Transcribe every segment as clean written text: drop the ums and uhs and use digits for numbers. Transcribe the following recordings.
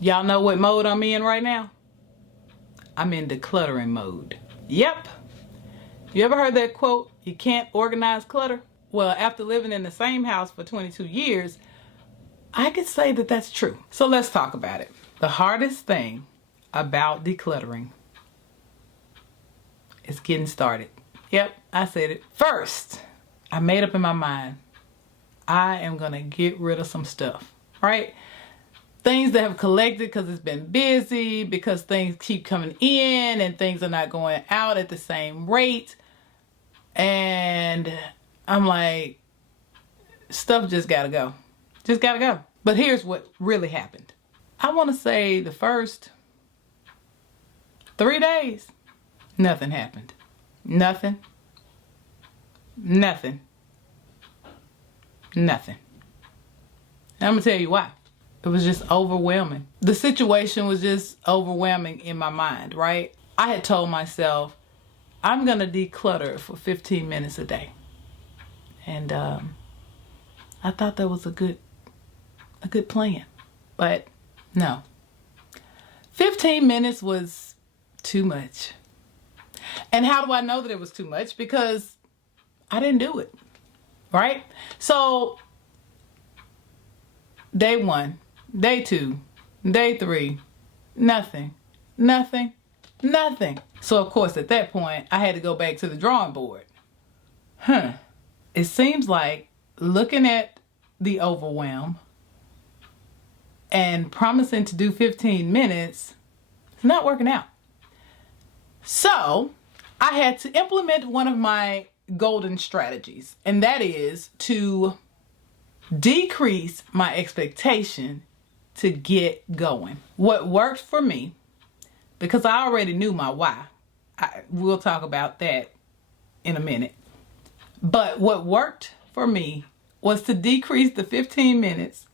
Y'all know what mode I'm in right now? I'm in decluttering mode. Yep. You ever heard that quote, you can't organize clutter? Well, after living in the same house for 22 years, I could say that that's true. So let's talk about it. The hardest thing about decluttering is getting started. Yep, I said it. First, I made up in my mind, I am gonna get rid of some stuff, right? Things that have collected because it's been busy, because things keep coming in and things are not going out at the same rate. And I'm like, stuff just gotta go. Just gotta go. But here's what really happened. I want to say the first 3 days, nothing happened. Nothing. Nothing. Nothing. And I'm going to tell you why. It was just overwhelming. The situation was just overwhelming in my mind, right? I had told myself, I'm going to declutter for 15 minutes a day. And I thought that was a good plan. But no. 15 minutes was too much. And how do I know that it was too much? Because I didn't do it, right? So day 1, day 2, day 3, nothing. So of course at that point I had to go back to the drawing board. It seems like looking at the overwhelm and promising to do 15 minutes is not working out. So I had to implement one of my golden strategies, and that is to decrease my expectation to get going. What worked for me, because I already knew my why, we'll talk about that in a minute, but what worked for me was to decrease the 15 minutes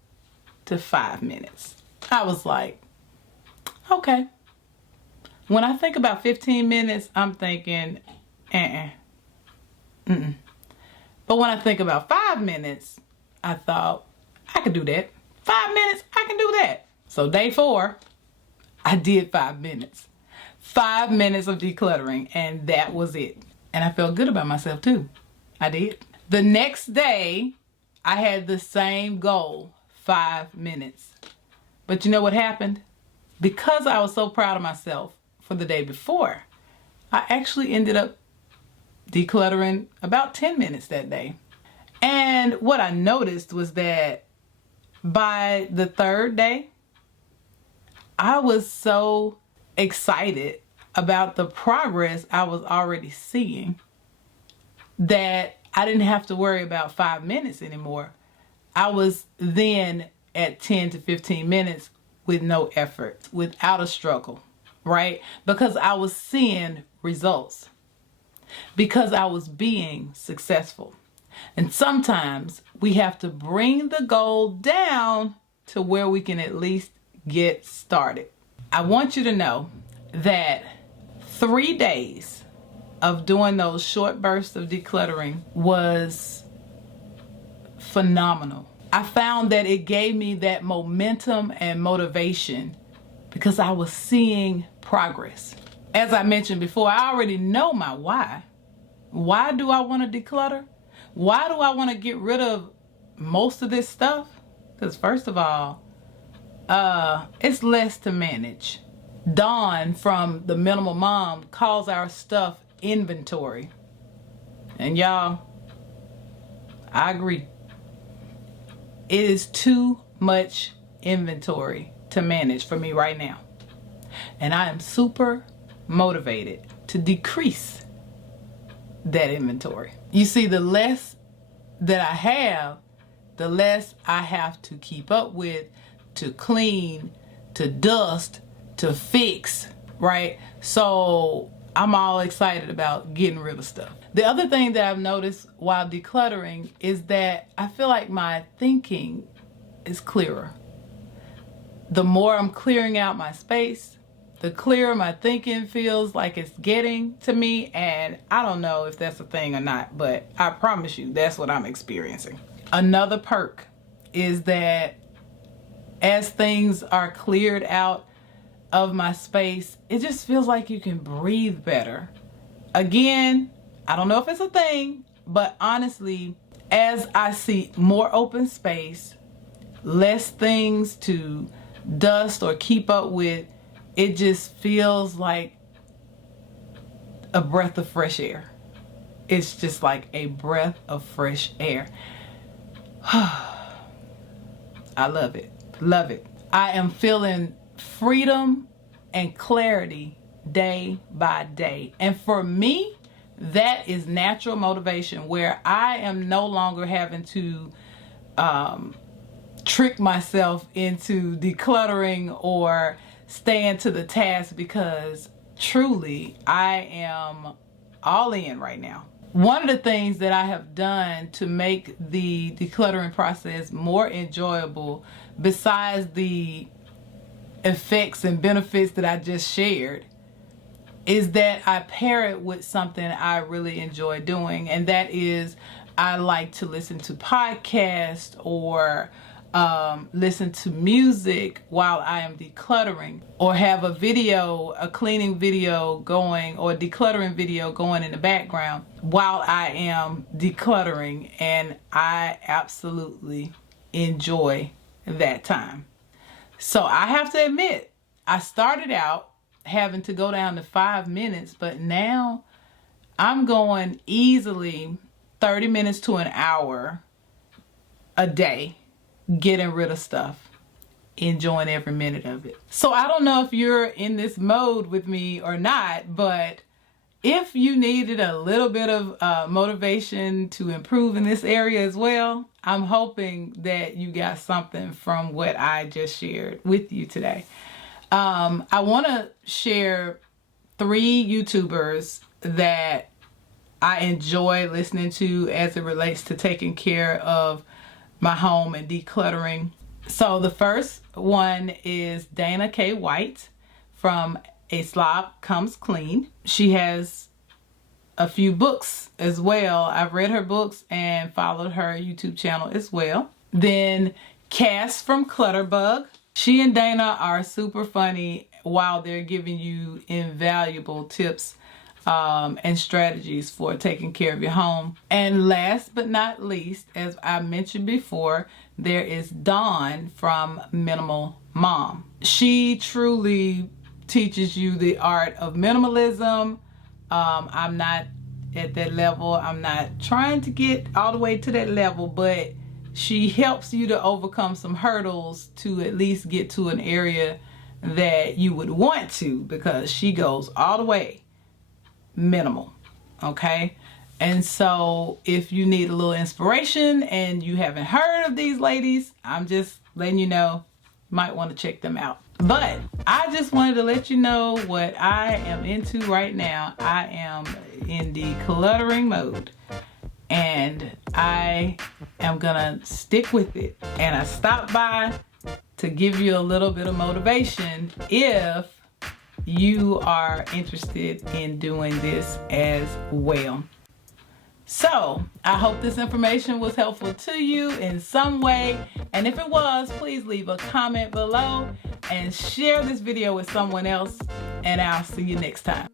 to 5 minutes. I was like, okay. When I think about 15 minutes, I'm thinking, But when I think about 5 minutes, I thought, I could do that. 5 minutes, I can do that. So day 4, I did 5 minutes. 5 minutes of decluttering, and that was it. And I felt good about myself too. I did. The next day, I had the same goal, 5 minutes. But you know what happened? Because I was so proud of myself for the day before, I actually ended up decluttering about 10 minutes that day. And what I noticed was that by the 3rd day, I was so excited about the progress I was already seeing that I didn't have to worry about 5 minutes anymore. I was then at 10 to 15 minutes with no effort, without a struggle, right? Because I was seeing results. Because I was being successful. And sometimes we have to bring the goal down to where we can at least get started. I want you to know that 3 days of doing those short bursts of decluttering was phenomenal. I found that it gave me that momentum and motivation because I was seeing progress. As I mentioned before, I already know my why. Why do I want to declutter? Why do I want to get rid of most of this stuff? Because first of all, it's less to manage. Dawn from the Minimal Mom calls our stuff inventory. And y'all, I agree. It is too much inventory to manage for me right now. And I am super motivated to decrease that inventory. You see, the less that I have, the less I have to keep up with, to clean, to dust, to fix, right? So I'm all excited about getting rid of stuff. The other thing that I've noticed while decluttering is that I feel like my thinking is clearer. The more I'm clearing out my space, the clearer my thinking feels like it's getting to me. And I don't know if that's a thing or not, but I promise you that's what I'm experiencing. Another perk is that as things are cleared out of my space, it just feels like you can breathe better. Again, I don't know if it's a thing, but honestly, as I see more open space, less things to dust or keep up with, it just feels like a breath of fresh air. It's just like a breath of fresh air. I love it. Love it. I am feeling freedom and clarity day by day. And for me, that is natural motivation, where I am no longer having to trick myself into decluttering or staying to the task, because truly I am all in right now. One of the things that I have done to make the decluttering process more enjoyable, besides the effects and benefits that I just shared, is that I pair it with something I really enjoy doing, and that is I like to listen to podcasts or listen to music while I am decluttering, or have a video, a cleaning video going, or a decluttering video going in the background while I am decluttering, and I absolutely enjoy that time. So I have to admit, I started out having to go down to 5 minutes, but now I'm going easily 30 minutes to an hour a day, getting rid of stuff, enjoying every minute of it. So I don't know if you're in this mode with me or not, but if you needed a little bit of motivation to improve in this area as well, I'm hoping that you got something from what I just shared with you today. I want to share 3 YouTubers that I enjoy listening to as it relates to taking care of my home and decluttering. So the first one is Dana K. White from A Slob Comes Clean. She has a few books as well. I've read her books and followed her YouTube channel as well. Then Cass from Clutterbug. She and Dana are super funny while they're giving you invaluable tips and strategies for taking care of your home. And last but not least, as I mentioned before, there is Dawn from Minimal Mom. She truly teaches you the art of minimalism. I'm not at that level. I'm not trying to get all the way to that level, but she helps you to overcome some hurdles to at least get to an area that you would want to, because she goes all the way minimal. Okay? And so if you need a little inspiration and you haven't heard of these ladies, I'm just letting you know, you might want to check them out. But I just wanted to let you know what I am into right now. I am in decluttering mode, and I am gonna stick with it. And I stopped by to give you a little bit of motivation if you are interested in doing this as well. So I hope this information was helpful to you in some way, and if it was, please leave a comment below and share this video with someone else, and I'll see you next time.